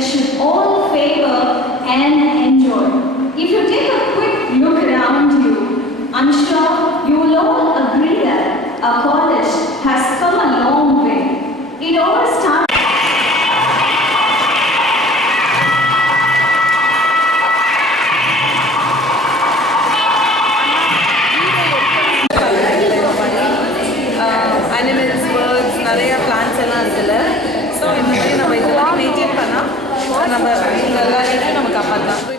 we should all favor and enjoy. If you take a quick look around you, I'm sure you will all agree that our college has come a long way. It all started. Animals birds நிறைய plans எல்லாம் இருக்குல்ல. So இந்த மாதிரி நம்ம இதெல்லாம் maintain பண்ணால் நம்ம இவங்க எல்லாரையும் நம்ம காப்பாற்றலாம்.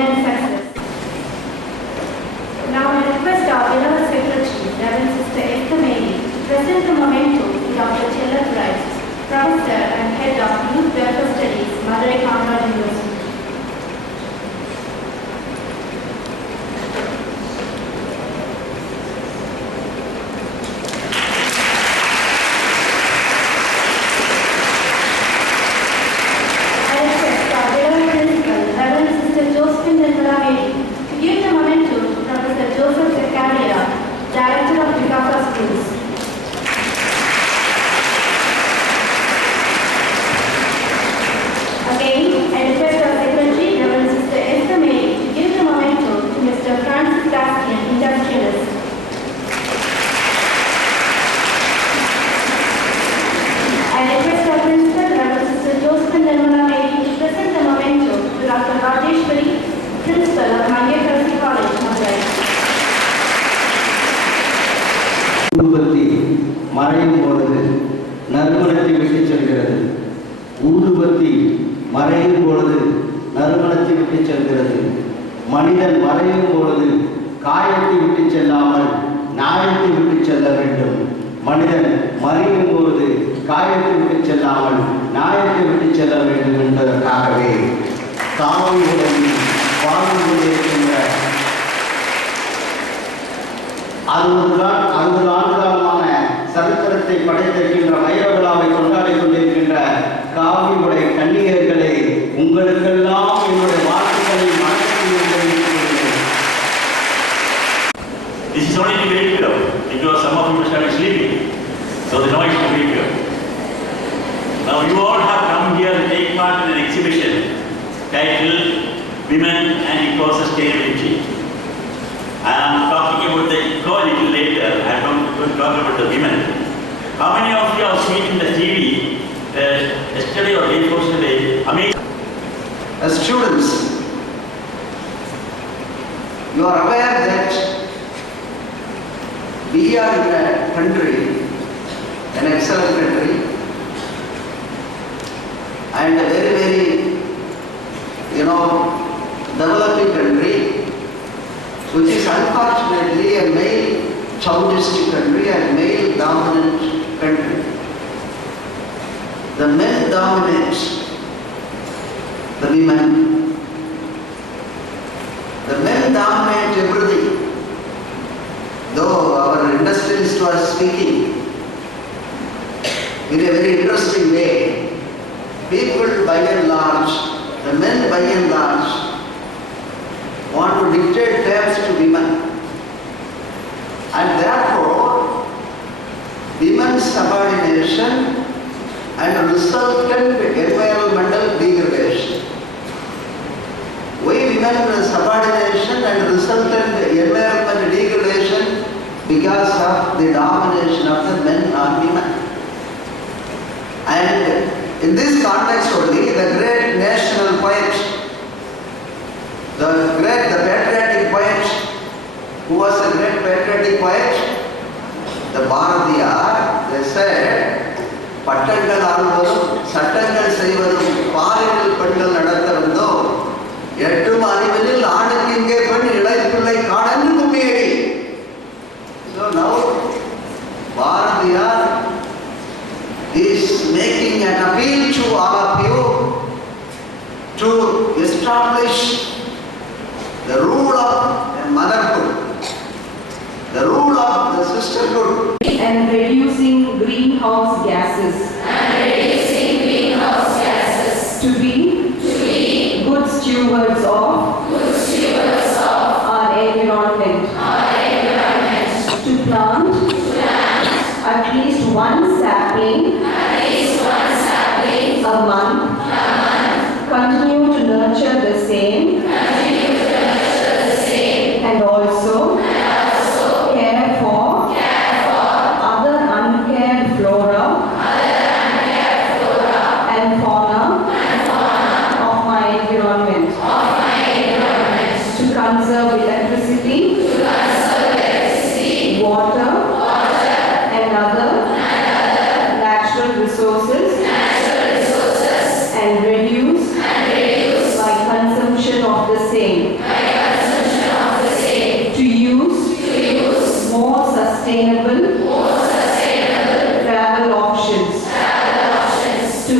immense success. Now I request our beloved secretary, Reverend Sister Esther Mary, to present the memento to Dr. Chella Price, Professor and Head of Youth Welfare Studies, Madurai Kamraj University. ஊதுபத்தி மறையும் பொழுது நறுமணத்தை விட்டு செல்கிறது. ஊதுபத்தி மறையும் பொழுது நறுமணத்தை விட்டு செல்கிறது. மனிதன் மறையும் பொழுது காயத்தை விட்டு செல்லாமல் நியாயத்தை விட்டு செல்ல வேண்டும். மனிதன் மறையும் பொழுது காயத்தை விட்டு செல்லாமல் நியாயத்தை விட்டு செல்ல வேண்டும் என்பதற்காகவே காவலுடன் வாழ்ந்து கொண்டிருக்கின்ற 60 ஆண்டுகாலமான சரித்திரத்தை படைத்திருக்கின்ற வைர விழாவை கொண்டாடி கொண்டிருக்கின்ற காவி உடை கன்னியர்களே, உங்களுக்கெல்லாம் என்னுடைய வாழ்த்துக்களை This is only to wake you up, because some of you started sleeping, so the noise will wake you up. Now you all have come here to take part in an exhibition titled Women and Eco Sustainability. I am talking about the eco a little later. I am not going to talk about the women. How many of you have seen in the TV yesterday or day before yesterday? As students, you are aware that we are in a country, an excellent country, and a very, very, developing country, which is unfortunately a male chauvinistic country and male dominant country. The men dominate the women. The men dominate everything. Though our industrialists were speaking in a very interesting way, people by and large, the men by and large, want to dictate terms to women, and therefore women's subordination and resultant environmental degradation. Why women's subordination and resultant environmental degradation? Because of the domination of the men on women. And in this context only, the great national poet, the patriotic poet, who was a great patriotic poet, the Bharatiyar, they said, பட்டங்கள் ஆள்வதும் சட்டங்கள் செய்வதும் பாலியல் பெண்கள் நடத்த வந்தோம், எட்டும் அறிவினில் ஆணுக்கு இங்கே பெண் இளைப்பிள்ளை காணன்னு கும்மியடி. So now Bharatiyar is making an appeal to all of you to establish the rule of motherhood, the rule of the sisterhood, and reducing greenhouse gases. To be good stewards of our environment. To plant at least one sapling a month. Continue to nurture the same. And also care for other uncared flora and fauna of my environment. To conserve electricity, water, and other natural resources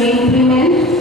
implement